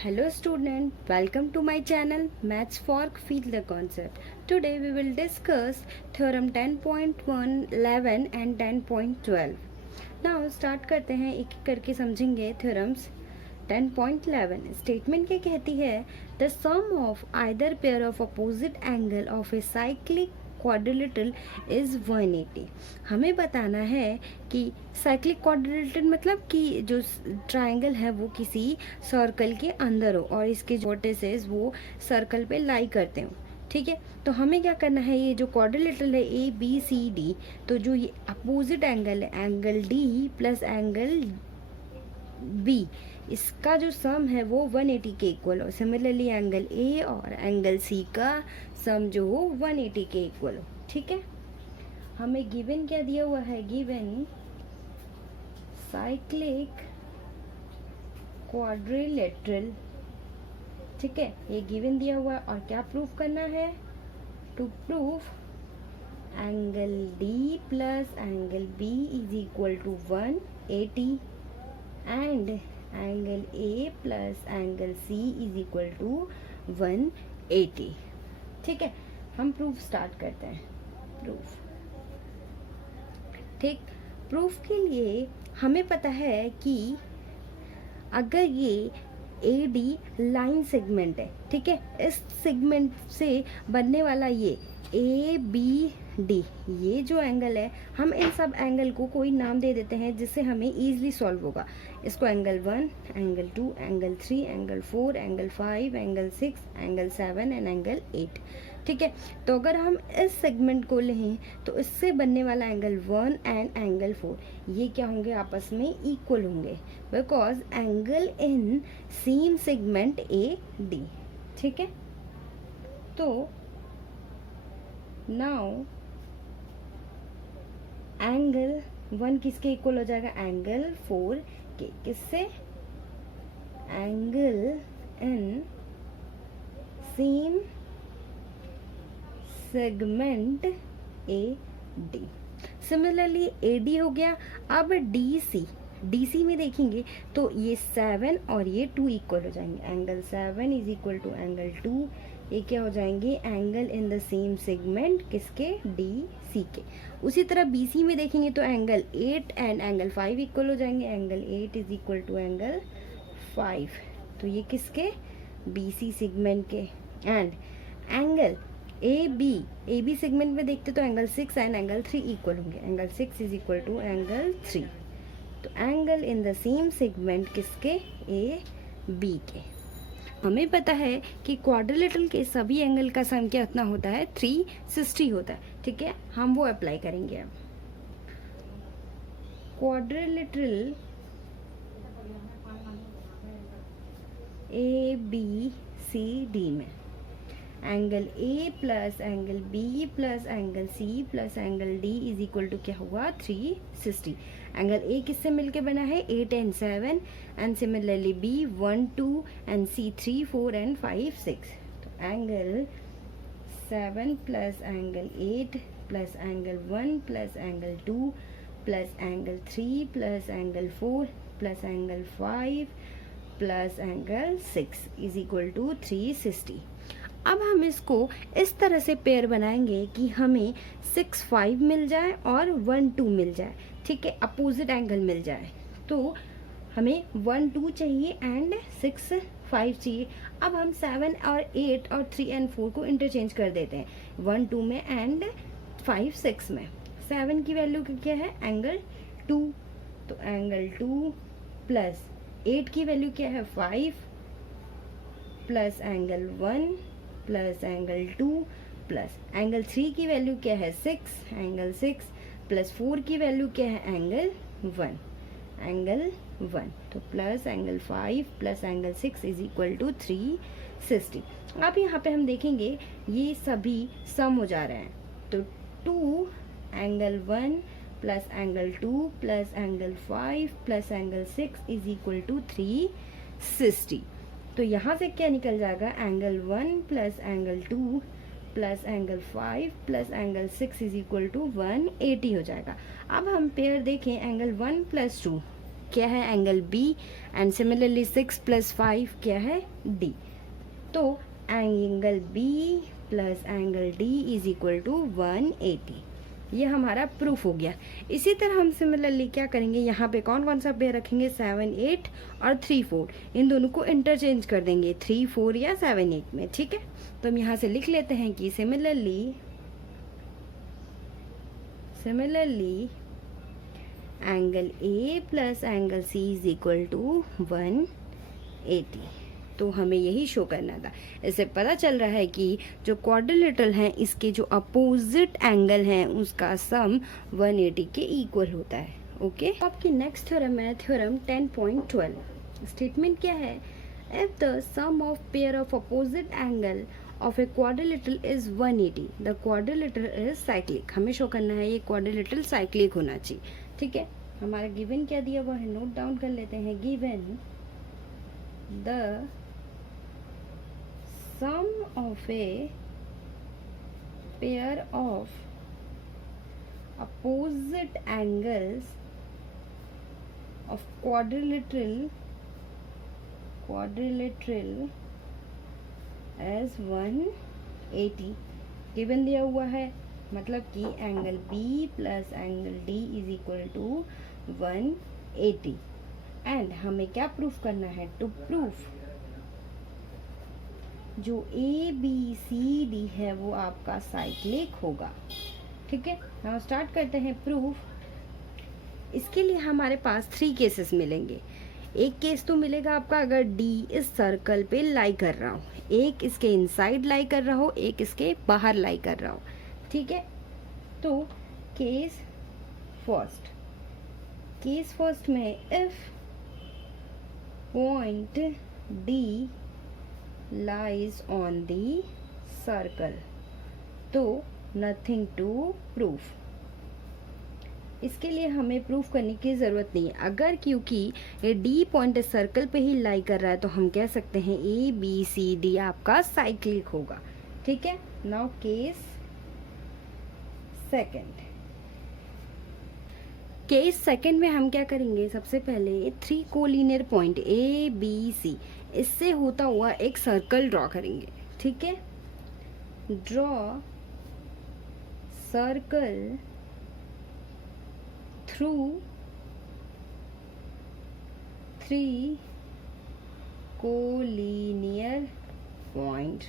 Hello student, welcome to my channel Maths for Feel the Concept. Today we will discuss theorem 10.1, 11 and 10.12. Now start करते हैं एक एक करके समझेंगे theorems. 10.11 statement क्या कहती है? The sum of either pair of opposite angle of a cyclic quadrilateral is 180। हमें बताना है कि साइक्लिक क्वाड्रिलेटरल मतलब कि जो ट्रायंगल है वो किसी सर्कल के अंदर हो और इसके वर्टिसेस वो सर्कल पे लाई करते हो। ठीक है, तो हमें क्या करना है, ये जो क्वाड्रिलेटरल है ए बी सी डी, तो जो ये अपोजिट एंगल है angle D plus angle b, इसका जो सम है वो 180 के इक्वल हो। सिमिलरली एंगल ए और एंगल सी का सम जो हो 180 के इक्वल हो। ठीक है, हमें गिवन क्या दिया हुआ है? Given cyclic quadrilateral. ठीक है, ये गिवन दिया हुआ है और क्या प्रूफ करना है? To proof angle D plus angle b is equal to 180 and angle A plus angle c is equal to 180। ठीक है, हम प्रूफ स्टार्ट करते हैं। प्रूफ, ठीक, प्रूफ के लिए हमें पता है कि अगर ये ए डी लाइन सेगमेंट है, ठीक है, इस सेगमेंट से बनने वाला ये ए बी डी, ये जो एंगल है, हम इन सब एंगल को कोई नाम दे देते हैं जिससे हमें इजीली सॉल्व होगा। इसको angle 1, angle 2, angle 3, angle 4, angle 5, angle 6, angle 7 and angle 8। ठीक है, तो अगर हम इस सेगमेंट को लें तो इससे बनने वाला एंगल 1 एंड एंगल 4 ये क्या होंगे? आपस में इक्वल होंगे, because angle in same segment A D. ठीक है, तो नाउ एंगल 1 किसके इक्वल हो जाएगा? एंगल 4 के। किससे? Angle in same segment A D. Similarly A D हो गया। अब डी सी में देखेंगे तो ये 7 और ये 2 इक्वल हो जाएंगे। Angle 7 is equal to angle 2, ये क्या हो जाएंगे? Angle in the same segment किसके? डी सी के। उसी तरह बी सी में देखेंगे तो एंगल 8 एंड एंगल 5 इक्वल हो जाएंगे। Angle 8 is equal to angle 5, तो ये किसके? बी सी सेगमेंट के। And angle A B segment में देखते तो एंगल 6 एंड एंगल 3 इक्वल होंगे। Angle 6 is equal to angle 3, तो angle in the same segment किसके? ए बी के। हमें पता है कि क्वाड्रिलेटरल के सभी एंगल का सम क्या इतना होता है? 360 होता है। ठीक है, हम वो अप्लाई करेंगे। अब quadrilateral A B C D में angle A plus angle B plus angle C plus angle D is equal to क्या हुआ? 360। एंगल ए किससे मिलके बना है? 8 and 7 and similarly b 1 2 and c 3 4 and 5 6। तो angle 7 plus angle 8 plus angle 1 plus angle 2 plus angle 3 plus angle 4 plus angle 5 plus angle 6 is equal to 360। अब हम इसको इस तरह से पेयर बनाएंगे कि हमें 6 5 मिल जाए और 1 2 मिल जाए। ठीक है, अपोजिट एंगल मिल जाए। तो हमें 1 2 चाहिए एंड 6 5 चाहिए। अब हम 7 और 8 और 3 एंड 4 को इंटरचेंज कर देते हैं, 1 2 में एंड 5 6 में। 7 की वैल्यू क्या है? एंगल 2, तो एंगल 2 प्लस 8 की वैल्यू क्या है? 5 plus angle 1 plus angle 2 plus angle 3 की वैल्यू क्या है? 6, एंगल 6 प्लस 4 की वैल्यू क्या है? एंगल 1 तो plus angle 5 plus angle 6 is equal to 360। अब यहाँ पे हम देखेंगे ये सभी सम हो जा रहे हैं, तो 2 angle 1 plus angle 2 plus angle 5 plus angle 6 is equal to 360। तो यहाँ से क्या निकल जाएगा? Angle 1 plus angle 2 plus angle 5 plus angle 6 is equal to 180 हो जाएगा। अब हम पेयर देखें, एंगल 1 प्लस 2 क्या है एंगल बी, एंड सिमिलरली 6 + 5 क्या है डी। तो angle B plus angle D is equal to 180। ये हमारा प्रूफ हो गया। इसी तरह हम सिमिलरली क्या करेंगे, यहाँ पे कौन कौन सा पेयर रखेंगे, 7 8 और 3 4, इन दोनों को इंटरचेंज कर देंगे 3 4 या 7 8 में। ठीक है, तो हम यहाँ से लिख लेते हैं कि similarly angle A plus angle c is equal to 180। तो हमें यही शो करना था। इससे पता चल रहा है कि जो क्वाड्रिलेटरल हैं इसके जो अपोजिट एंगल हैं उसका सम 180 के इक्वल होता है। ओके, आपकी नेक्स्ट थ्योरम है थ्योरम 10.12। स्टेटमेंट क्या है, if the sum of pair of opposite angle of a quadrilateral is 180 the quadrilateral is cyclic. हमें शो करना है ये क्वाड्रिलेटरल साइक्लिक होना चाहिए। ठीक है, हमारा गिवन क्या दिया हुआ है, नोट डाउन कर लेते हैं। Given the sum of a pair of opposite angles of quadrilateral as 180 given दिया हुआ है, मतलब कि angle B plus angle D is equal to 180। And हमें क्या प्रूफ करना है, टू प्रूफ जो ए बी सी डी है वो आपका साइक्लिक होगा। ठीक है, हम स्टार्ट करते हैं प्रूफ। इसके लिए हमारे पास 3 केसेस मिलेंगे। एक केस तो मिलेगा आपका अगर डी इस सर्कल पे लाई कर रहा हो, एक इसके इनसाइड लाई कर रहा हो, एक इसके बाहर लाई कर रहा हो। ठीक है, तो केस फर्स्ट में if point D lies on the circle तो nothing to prove। इसके लिए हमें प्रूफ करने की ज़रूरत नहीं है। अगर क्योंकि ये डी पॉइंट सर्कल पे ही लाई कर रहा है तो हम कह सकते हैं ए बी सी डी आपका साइक्लिक होगा। ठीक है, नाउ केस सेकंड में हम क्या करेंगे, सबसे पहले 3 collinear point A B C इससे होता हुआ एक सर्कल ड्रॉ करेंगे। ठीक है, draw circle through 3 collinear point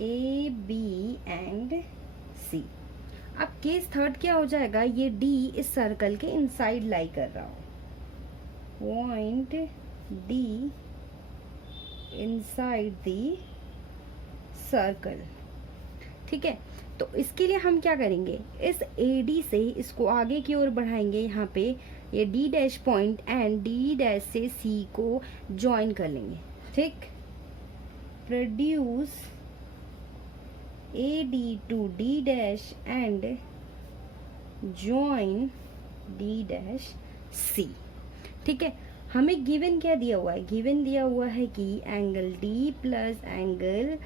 A B and C. अब केस थर्ड क्या हो जाएगा, ये डी इस सर्कल के इनसाइड लाई कर रहा हो, point D inside the circle. ठीक है, तो इसके लिए हम क्या करेंगे, इस ए डी से इसको आगे की ओर बढ़ाएंगे। यहाँ पे ये D dash point and D dash से सी को ज्वाइन कर लेंगे। ठीक, produce A D to D dash and join D dash C. ठीक है, हमें गिवन क्या दिया हुआ है, गिवन दिया हुआ है कि angle D plus angle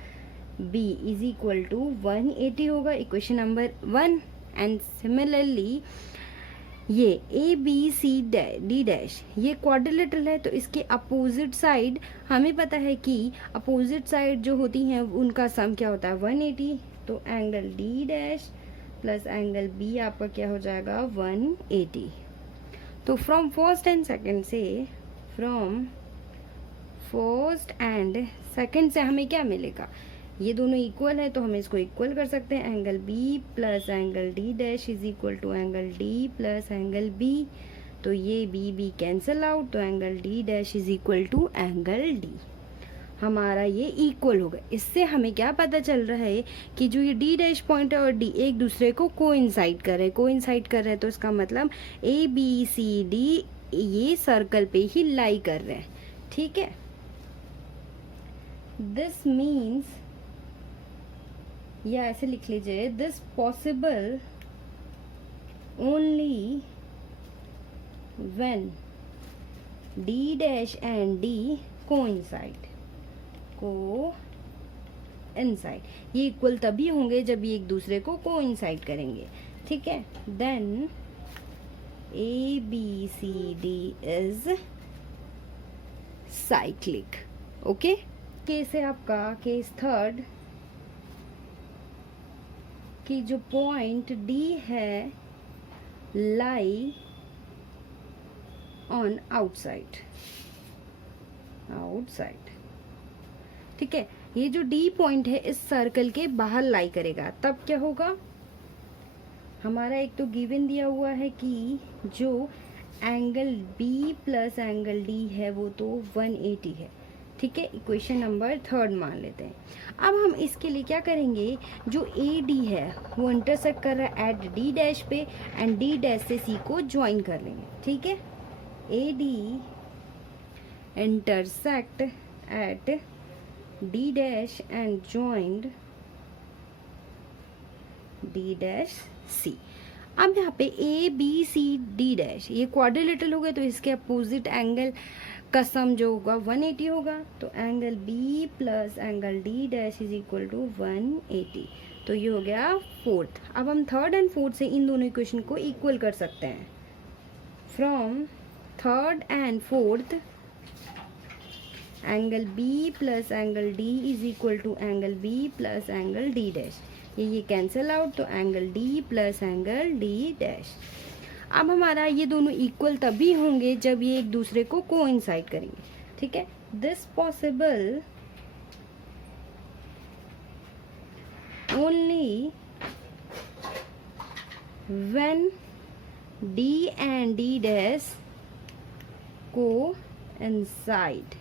b is equal to 180 होगा, इक्वेशन नंबर 1। एंड सिमिलरली ये a B C d dash ये क्वाड्रिलेटरल है, तो इसके अपोजिट साइड हमें पता है कि अपोजिट साइड जो होती हैं उनका सम क्या होता है 180। तो angle D dash plus angle b आपका क्या हो जाएगा 180। तो फ्रॉम फर्स्ट एंड सेकंड से हमें क्या मिलेगा, ये दोनों इक्वल है तो हम इसको इक्वल कर सकते हैं। Angle B plus angle D dash is equal to angle D plus angle B, तो ये बी कैंसल आउट, तो angle D dash is equal to angle D, हमारा ये इक्वल होगा। इससे हमें क्या पता चल रहा है कि जो ये डी डैश पॉइंट है और डी एक दूसरे को कोइंसाइड कर रहे हैं, तो इसका मतलब ए बी सी डी ये सर्कल पे ही लाई कर रहे हैं। ठीक है, दिस मीन्स, या ऐसे लिख लीजिए, this possible only when D dash and D coincide. ये इक्वल तभी होंगे जब ये एक दूसरे को कोइंसाइड करेंगे। ठीक है, then ABCD is cyclic. Okay, case है आपका केस थर्ड कि जो पॉइंट D है लाई ऑन आउटसाइड, ठीक है। ये जो D पॉइंट है इस सर्कल के बाहर लाई करेगा, तब क्या होगा, हमारा एक तो गिवन दिया हुआ है कि जो angle B plus angle D है वो तो 180 है, ठीक है। इक्वेशन नंबर थर्ड मान लेते हैं। अब हम इसके लिए क्या करेंगे, जो AD है वो इंटरसेक्ट कर रहा है एट D डैश पे एंड D डैश से C को ज्वाइन कर लेंगे, ठीक है। AD intersect at D dash and joined D dash C। अब यहाँ पे ABCD डैश ये क्वाड्रिलेटरल हो गया, तो इसके अपोजिट एंगल का सम जो होगा 180 होगा, तो angle B plus angle D dash is equal to 180। तो ये हो गया फोर्थ। अब हम थर्ड एंड फोर्थ से इन दोनों इक्वेशन को इक्वल कर सकते हैं। From third and fourth angle B plus angle D is equal to angle B plus angle D dash, ये कैंसिल आउट, तो angle D plus angle D dash. अब हमारा ये दोनों इक्वल तभी होंगे जब ये एक दूसरे को कोइंसाइड करेंगे, ठीक है। This possible only when D and D dash coincide,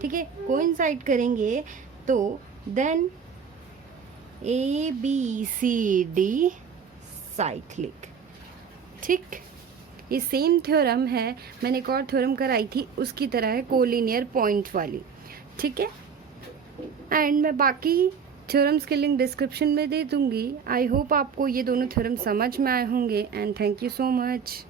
ठीक है, कोइंसाइड करेंगे तो देन ABCD साइक्लिक, ठीक। ये सेम थ्योरम है, मैंने एक और थ्योरम कराई थी उसकी तरह है, कोलिनियर पॉइंट वाली, ठीक है। एंड मैं बाकी थ्योरम्स के लिंक डिस्क्रिप्शन में दे दूंगी। आई होप आपको ये दोनों थ्योरम समझ में आए होंगे and thank you so much.